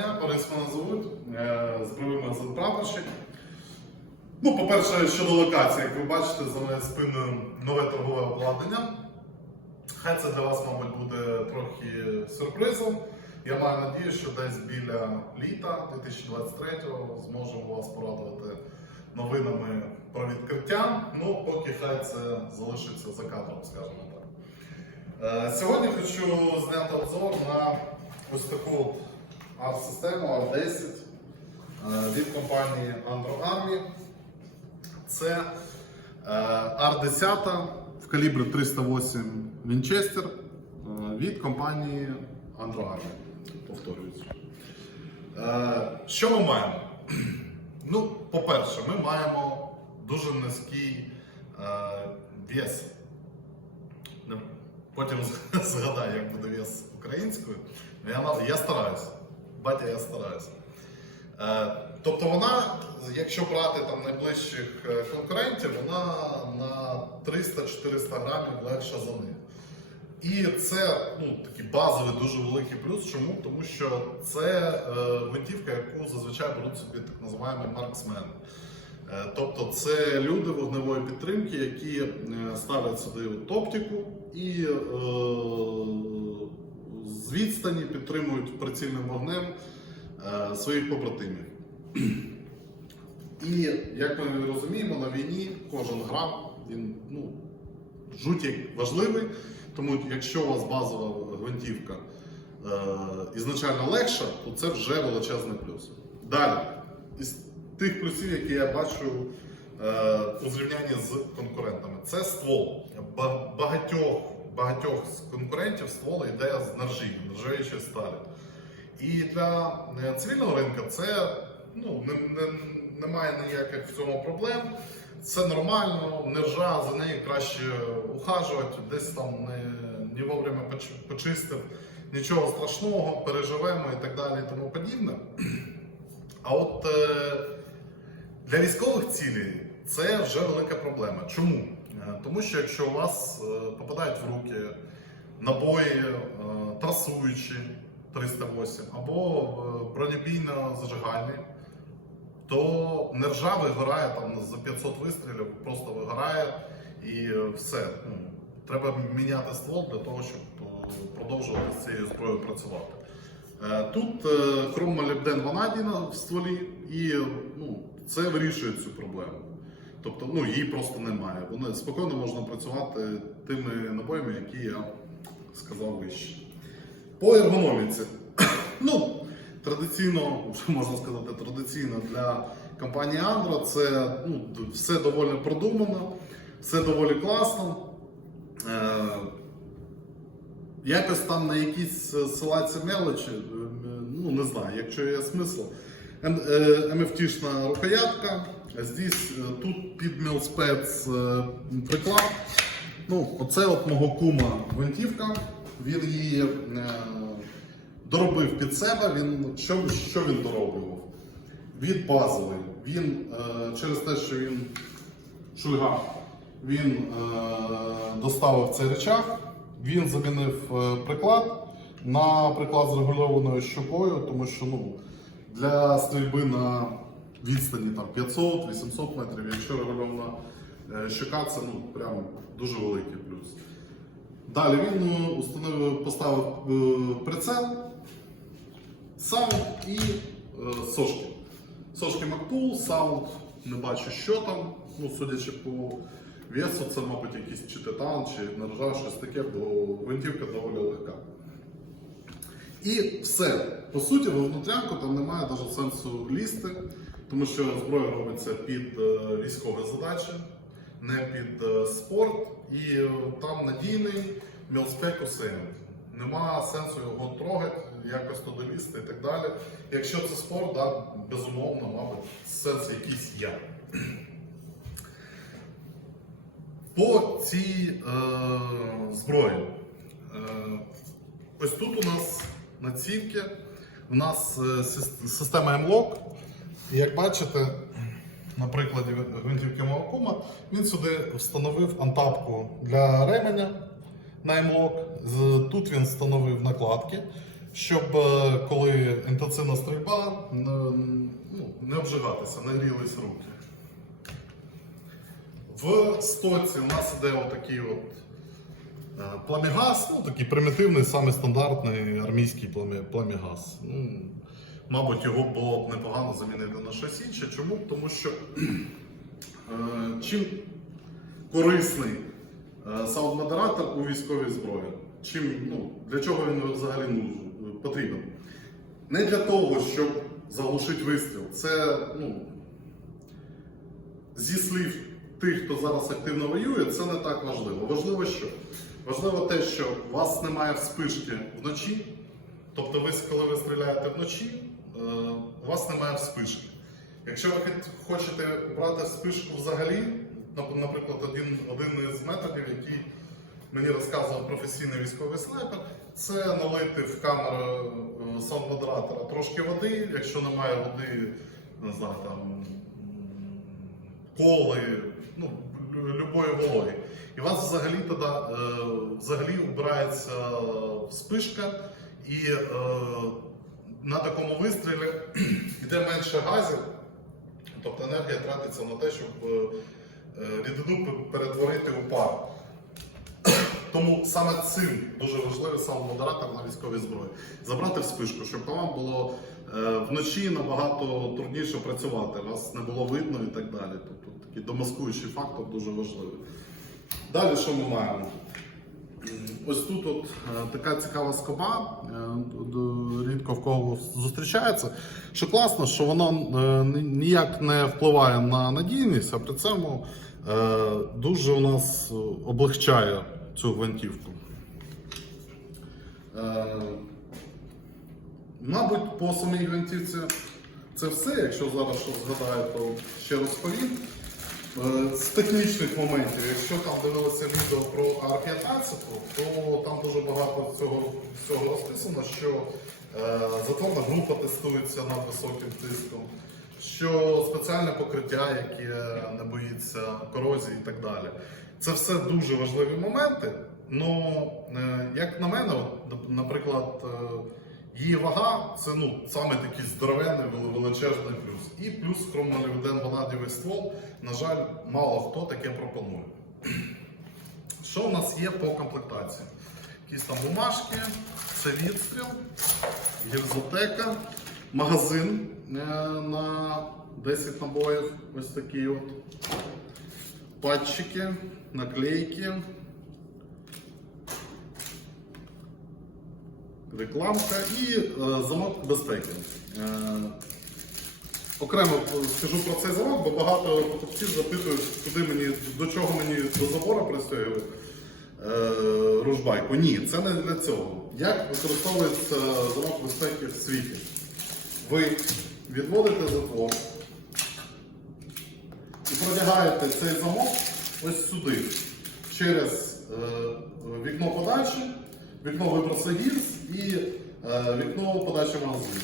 Борис мене звуть, е, збройний магазин прапорщик. Ну, по-перше, щодо локації, як ви бачите, за моєю спиною нове торгове обладнання. Хай це для вас, мабуть, буде трохи сюрпризом. Я маю надію, що десь біля літа 2023-го зможемо вас порадувати новинами про відкриття. Ну, поки хай це залишиться за кадром, скажімо так. Е, Сьогодні хочу зняти обзор на ось таку арт-систему R10 е, від компанії Andro Army. Це е, R10 в калібрі 308 Winchester е, від компанії Andro Army. Повторююсь. Е, Що ми маємо? Ну, по-перше, ми маємо дуже низький е, вес. Потім згадаю, як буде вес українською. Я, я стараюсь. Батя, я стараюсь. Е, тобто вона, якщо брати там найближчих е, конкурентів, вона на 300-400 грамів легша за них. І це ну, такий базовий дуже великий плюс. Чому? Тому що це е, гвинтівка, яку зазвичай беруть собі так називаємо марксмени. Е, Тобто це люди вогневої підтримки, які ставлять сюди от оптику і з відстані підтримують прицільним вогнем е, своїх побратимів. І як ми розуміємо, на війні кожен грам він ну, жуть як важливий, тому якщо у вас базова гвинтівка е, ізначально легша, то це вже величезний плюс. Далі, із тих плюсів, які я бачу е, у зрівнянні з конкурентами, це ствол. Багатьох, багатьох з конкурентів ствол йде з нержаві, нержавіючої сталі. І для е, цивільного ринку це ну, не, не, немає ніяких в цьому проблем. Це нормально, нержа, за нею краще ухажувати, десь там не, не вовремя почистив, нічого страшного, переживемо і так далі і тому подібне. А от е, для військових цілей це вже велика проблема. Чому? Е, Тому що якщо у вас е, попадають в руки набої е, трасуючі 308 або е, бронебійно-зажигальні, то нержа вигорає там за 500 вистрілів, просто вигорає і все. Ну, треба міняти ствол для того, щоб продовжувати з цією зброєю працювати. Тут хроммолібден ванадіна в стволі, і ну, це вирішує цю проблему. Тобто ну, її просто немає. Вони спокійно можна працювати тими набоями, які я сказав вище. По ергономіці. ну, традиційно, можна сказати, традиційно для компанії Andro це ну, все доволі продумано, все доволі класно. Е, якось там на якісь е, силаться мелочі, е, ну не знаю, якщо є смисл. Е, МФТшна рукоятка. Здесь е, тут під мілспец е, приклад. Ну, оце от мого кума гвинтівка. Він її доробив під себе. Він, що, що він дороблював? Він базовий. Він через те, що він шульга, він доставив цей речах, він замінив приклад на приклад з регульованою щокою, тому що ну, для стрільби на відстані там 500-800 метрів, якщо регульована е, це ну, прям дуже великий плюс. Далі він е, установив, поставив е, прицел, саунд і е, сошки. Сошки Макпул, саунд, не бачу, що там. Ну, судячи по весу, це, мабуть, якийсь чи титан, чи нержа, щось таке, бо гвинтівка доволі легка. І все. По суті, в внутрянку там немає навіть сенсу лізти, тому що зброя робиться під е, військові задачі, не під е, спорт, і е, там надійний мілспек усе. Нема сенсу його трогати, якось туди лізти і так далі. Якщо це спорт, да, безумовно, мабуть, сенс якийсь є. По цій е, зброї. Е, ось тут у нас націвки, у нас е, система M-Lock. І як бачите, на прикладі гвинтівки мого він сюди встановив антапку для ременя на M-Lock. Тут він встановив накладки. щоб е, коли інтенсивна стрільба, не, ну, обжигатися, не грілись руки. В стоці у нас іде отакий от пламігаз, ну такий примітивний, самий стандартний армійський пламі- пламігаз. Ну, мабуть, його було б непогано замінити на щось інше. Чому? Тому що е, чим корисний е, саунд-модератор у військовій зброї, чим, ну, для чого він взагалі нужен, потрібен? Не для того, щоб заглушити вистріл. Це ну, зі слів тих, хто зараз активно воює, це не так важливо. Важливо що? Важливо те, що у вас немає вспишки вночі. Тобто, ви, коли ви стріляєте вночі, е, у вас немає вспишки. Якщо ви хочете брати вспишку взагалі, наприклад, один, один із методів, який мені розказував професійний військовий снайпер, це налити в камеру е, саунд-модератора трошки води, якщо немає води, не знаю, там коли, ну, лю- любої вологи. І вас взагалі тоді е, взагалі убирається вспишка, і е, на такому вистрілі йде менше газів, тобто енергія тратиться на те, щоб е, рідину перетворити у пар. Тому саме цим дуже важливий сам модератор на військовій зброї. Забрати вспишку, щоб вам було вночі набагато трудніше працювати, вас не було видно і так далі. Тобто такий домаскуючий фактор дуже важливий. Далі що ми маємо? Ось тут от, е, така цікава скоба, е, рідко в кого зустрічається. Що класно, що воно е, ніяк не впливає на надійність, а при цьому е, дуже у нас е, облегчає цю гвинтівку. Мабуть, по самій гвинтівці це все. Якщо зараз щось згадаю, то ще розповім. Е, З технічних моментів, якщо там дивилися відео про А-15, то там дуже багато цього, цього розписано, що е, затворна група тестується над високим тиском, що спеціальне покриття, яке не боїться корозії і так далі. Це все дуже важливі моменти. Ну, е, як на мене, наприклад, е, Її вага це ну, саме такий здоровенний величезний плюс. І плюс хромолівіден ванадієвий ствол, на жаль, мало хто таке пропонує. Що у нас є по комплектації? Якісь там бумажки, це відстріл, гільзотека, магазин е, на 10 набоїв, ось такі от. Патчики, наклейки. Рекламка і е, замок безпеки. Е, окремо скажу про цей замок, бо багато покупців запитують, куди мені, до чого мені до забору пристроювати е, ружбайку. Ні, це не для цього. Як використовується замок безпеки в світі? Ви відводите затвор і продягаєте цей замок ось сюди, через е, вікно подачі, вікно вибросу і е, вікно подачі магазину.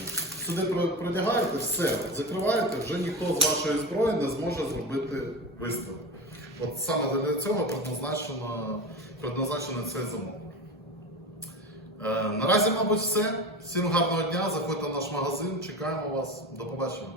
Сюди про- продягаєте, все, закриваєте, вже ніхто з вашої зброї не зможе зробити вистріл. От саме для цього предназначено, предназначено цей замок. Е, наразі, мабуть, все. Всім гарного дня, заходьте в наш магазин, чекаємо вас. До побачення.